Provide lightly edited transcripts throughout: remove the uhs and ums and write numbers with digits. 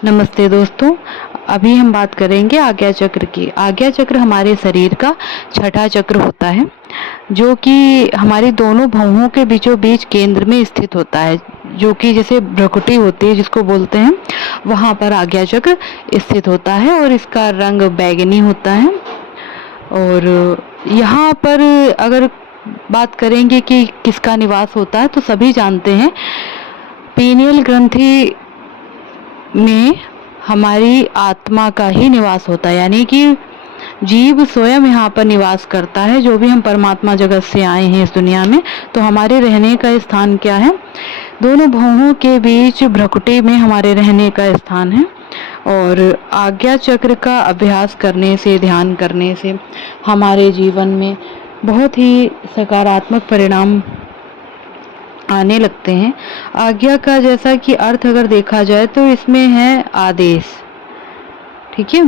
नमस्ते दोस्तों। अभी हम बात करेंगे आज्ञा चक्र की। आज्ञा चक्र हमारे शरीर का छठा चक्र होता है, जो कि हमारी दोनों भौहों के बीचों बीच केंद्र में स्थित होता है, जो कि जैसे भ्रुकुटी होती है जिसको बोलते हैं, वहाँ पर आज्ञा चक्र स्थित होता है और इसका रंग बैंगनी होता है। और यहाँ पर अगर बात करेंगे कि किसका निवास होता है, तो सभी जानते हैं पीनियल ग्रंथि में हमारी आत्मा का ही निवास होता है, यानी कि जीव स्वयं यहाँ पर निवास करता है। जो भी हम परमात्मा जगत से आए हैं इस दुनिया में, तो हमारे रहने का स्थान क्या है? दोनों भौहों के बीच भ्रुकुटी में हमारे रहने का स्थान है। और आज्ञा चक्र का अभ्यास करने से, ध्यान करने से हमारे जीवन में बहुत ही सकारात्मक परिणाम आने लगते हैं। आज्ञा का जैसा कि अर्थ अगर देखा जाए तो इसमें है आदेश, ठीक है।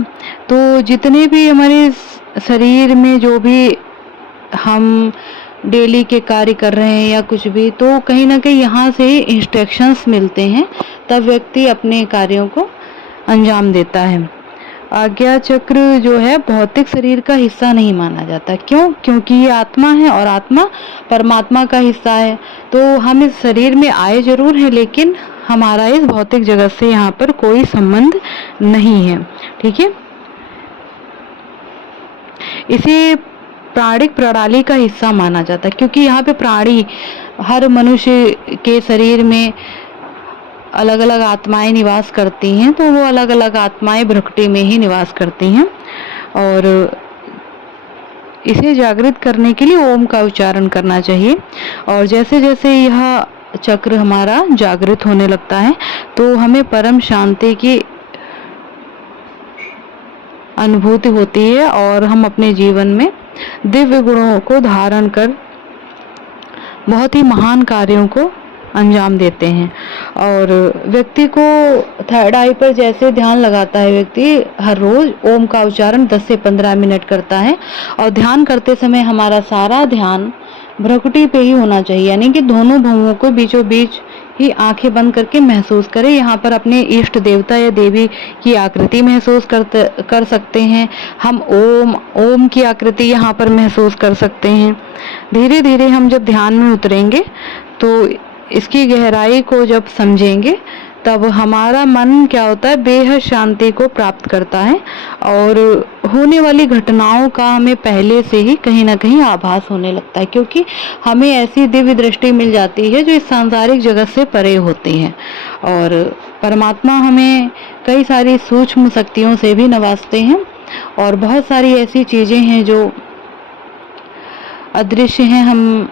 तो जितने भी हमारे शरीर में जो भी हम डेली के कार्य कर रहे हैं या कुछ भी, तो कहीं ना कहीं यहाँ से इंस्ट्रक्शंस मिलते हैं, तब व्यक्ति अपने कार्यों को अंजाम देता है। आज्ञा चक्र जो है भौतिक शरीर का हिस्सा नहीं माना जाता। क्यों? क्योंकि ये आत्मा है और आत्मा परमात्मा का हिस्सा है। तो हम इस शरीर में आए जरूर हैं, लेकिन हमारा इस भौतिक जगत से यहाँ पर कोई संबंध नहीं है, ठीक है। इसे प्राणिक प्रणाली का हिस्सा माना जाता है, क्योंकि यहाँ पे प्राणी, हर मनुष्य के शरीर में अलग अलग आत्माएं निवास करती हैं, तो वो अलग अलग आत्माएं भ्रुकुटी में ही निवास करती हैं। और इसे जागृत करने के लिए ओम का उच्चारण करना चाहिए। और जैसे जैसे यह चक्र हमारा जागृत होने लगता है, तो हमें परम शांति की अनुभूति होती है और हम अपने जीवन में दिव्य गुणों को धारण कर बहुत ही महान कार्यों को अंजाम देते हैं। और व्यक्ति को थर्ड आई पर जैसे ध्यान लगाता है, व्यक्ति हर रोज ओम का उच्चारण 10 से 15 मिनट करता है। और ध्यान करते समय हमारा सारा ध्यान भ्रुकुटी पे ही होना चाहिए, यानी कि दोनों भौहों को बीचों बीच ही आंखें बंद करके महसूस करें। यहाँ पर अपने इष्ट देवता या देवी की आकृति महसूस कर सकते हैं। हम ओम की आकृति यहाँ पर महसूस कर सकते हैं। धीरे धीरे हम जब ध्यान में उतरेंगे, तो इसकी गहराई को जब समझेंगे, तब हमारा मन क्या होता है, बेहद शांति को प्राप्त करता है। और होने वाली घटनाओं का हमें पहले से ही कहीं ना कहीं आभास होने लगता है, क्योंकि हमें ऐसी दिव्य दृष्टि मिल जाती है जो इस सांसारिक जगत से परे होती है। और परमात्मा हमें कई सारी सूक्ष्म शक्तियों से भी नवाजते हैं, और बहुत सारी ऐसी चीजें हैं जो अदृश्य हैं, हम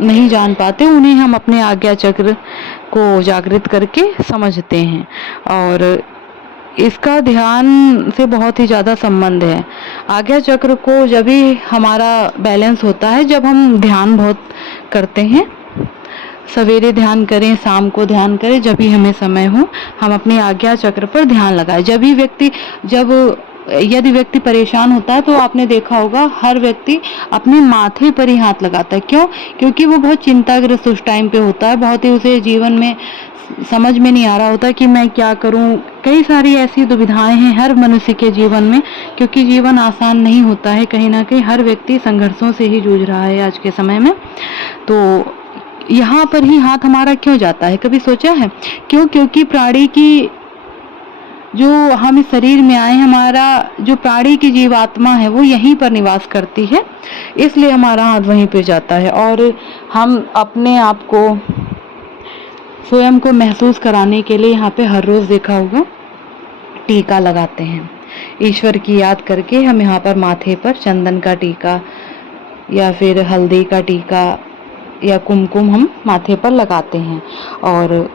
नहीं जान पाते, उन्हें हम अपने आज्ञा चक्र को जागृत करके समझते हैं। और इसका ध्यान से बहुत ही ज़्यादा संबंध है। आज्ञा चक्र को जब भी हमारा बैलेंस होता है, जब हम ध्यान बहुत करते हैं, सवेरे ध्यान करें, शाम को ध्यान करें, जब भी हमें समय हो, हम अपने आज्ञा चक्र पर ध्यान लगाएं। यदि व्यक्ति परेशान होता है, तो आपने देखा होगा हर व्यक्ति अपने माथे पर ही हाथ लगाता है। क्यों? क्योंकि वो बहुत चिंताग्रस्त उस टाइम पे होता है, बहुत ही उसे जीवन में समझ में नहीं आ रहा होता कि मैं क्या करूं। कई सारी ऐसी दुविधाएं हैं हर मनुष्य के जीवन में, क्योंकि जीवन आसान नहीं होता है। कहीं ना कहीं हर व्यक्ति संघर्षों से ही जूझ रहा है आज के समय में। तो यहाँ पर ही हाथ हमारा क्यों जाता है, कभी सोचा है क्यों? क्योंकि प्राणी की, जो हम इस शरीर में आए, हमारा जो प्राणी की जीवात्मा है वो यहीं पर निवास करती है, इसलिए हमारा हाथ वहीं पर जाता है। और हम अपने आप को, स्वयं को महसूस कराने के लिए यहाँ पे हर रोज देखा होगा टीका लगाते हैं। ईश्वर की याद करके हम यहाँ पर माथे पर चंदन का टीका या फिर हल्दी का टीका या कुमकुम हम माथे पर लगाते हैं। और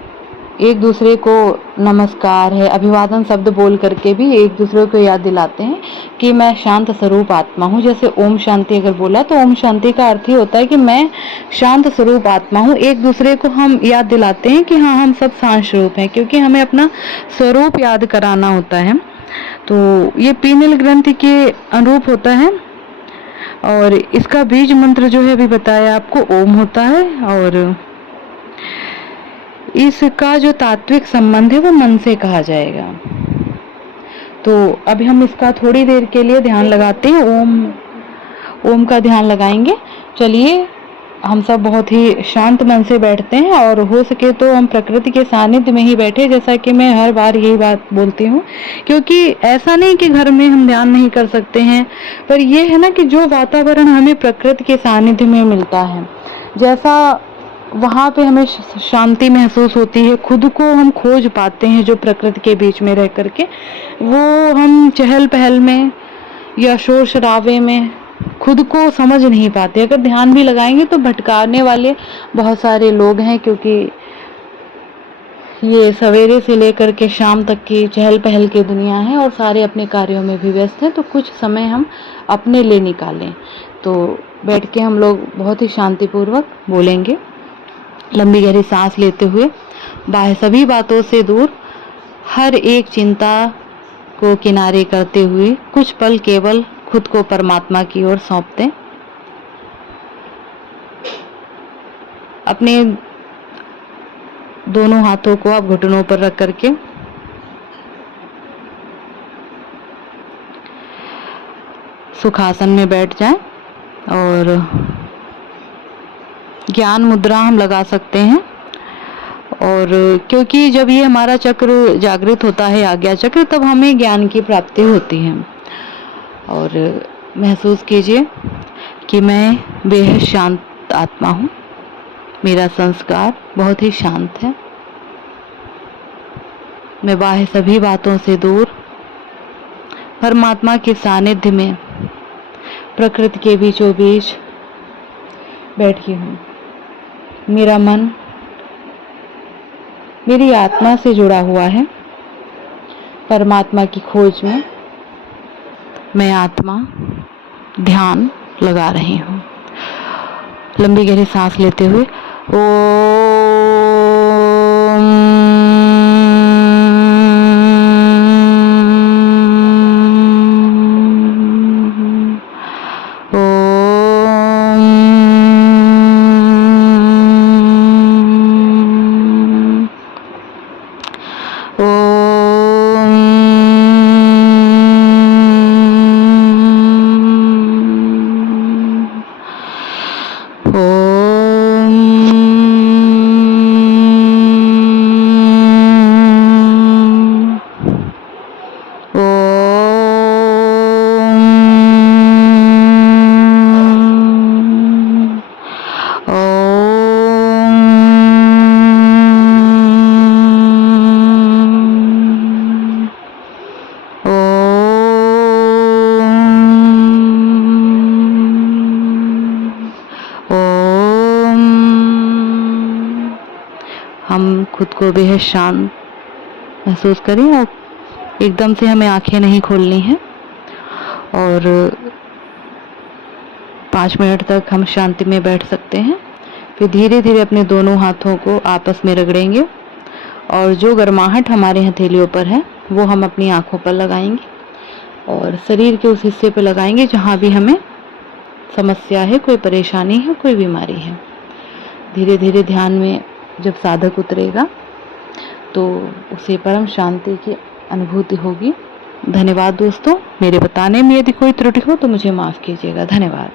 एक दूसरे को नमस्कार है, अभिवादन शब्द बोल करके भी एक दूसरे को याद दिलाते हैं कि मैं शांत स्वरूप आत्मा हूँ। जैसे ओम शांति अगर बोला, तो ओम शांति का अर्थ ही होता है कि मैं शांत स्वरूप आत्मा हूँ। एक दूसरे को हम याद दिलाते हैं कि हाँ, हम सब शांत स्वरूप हैं, क्योंकि हमें अपना स्वरूप याद कराना होता है। तो ये पीनियल ग्रंथि के अनुरूप होता है। और इसका बीज मंत्र जो है अभी बताया आपको, ओम होता है। और इसका जो तात्विक संबंध है वो मन से कहा जाएगा। तो अभी हम इसका थोड़ी देर के लिए ध्यान लगाते हैं। ओम का ध्यान लगाएंगे। चलिए हम सब बहुत ही शांत मन से बैठते हैं और हो सके तो हम प्रकृति के सानिध्य में ही बैठे, जैसा कि मैं हर बार यही बात बोलती हूँ। क्योंकि ऐसा नहीं कि घर में हम ध्यान नहीं कर सकते हैं, पर ये है ना कि जो वातावरण हमें प्रकृति के सानिध्य में मिलता है, जैसा वहाँ पे हमें शांति महसूस होती है, खुद को हम खोज पाते हैं जो प्रकृति के बीच में रह करके, वो हम चहल पहल में या शोर शराबे में खुद को समझ नहीं पाते। अगर ध्यान भी लगाएंगे तो भटकाने वाले बहुत सारे लोग हैं, क्योंकि ये सवेरे से लेकर के शाम तक की चहल पहल की दुनिया है और सारे अपने कार्यों में भी व्यस्त हैं। तो कुछ समय हम अपने लिए निकालें। तो बैठ के हम लोग बहुत ही शांतिपूर्वक बोलेंगे, लंबी गहरी सांस लेते हुए, बाहर सभी बातों से दूर, हर एक चिंता को किनारे करते हुए कुछ पल केवल खुद को परमात्मा की ओर सौंप दें। अपने दोनों हाथों को आप घुटनों पर रख करके सुखासन में बैठ जाएं और ज्ञान मुद्रा हम लगा सकते हैं। और क्योंकि जब ये हमारा चक्र जागृत होता है, आज्ञा चक्र, तब हमें ज्ञान की प्राप्ति होती है। और महसूस कीजिए कि मैं बेहद शांत आत्मा हूँ, मेरा संस्कार बहुत ही शांत है, मैं बाहर सभी बातों से दूर परमात्मा के सानिध्य में प्रकृति के बीचों बीच बैठी हूँ। मेरा मन मेरी आत्मा से जुड़ा हुआ है परमात्मा की खोज में। मैं आत्मा ध्यान लगा रही हूँ। लंबी गहरी सांस लेते हुए हम खुद को बेहद शांत महसूस करें और एकदम से हमें आंखें नहीं खोलनी है और 5 मिनट तक हम शांति में बैठ सकते हैं। फिर धीरे धीरे अपने दोनों हाथों को आपस में रगड़ेंगे और जो गर्माहट हमारे हथेलियों पर है वो हम अपनी आंखों पर लगाएंगे और शरीर के उस हिस्से पर लगाएंगे जहाँ भी हमें समस्या है, कोई परेशानी है, कोई बीमारी है। धीरे धीरे ध्यान में जब साधक उतरेगा तो उसे परम शांति की अनुभूति होगी। धन्यवाद दोस्तों। मेरे बताने में यदि कोई त्रुटि हो तो मुझे माफ़ कीजिएगा। धन्यवाद।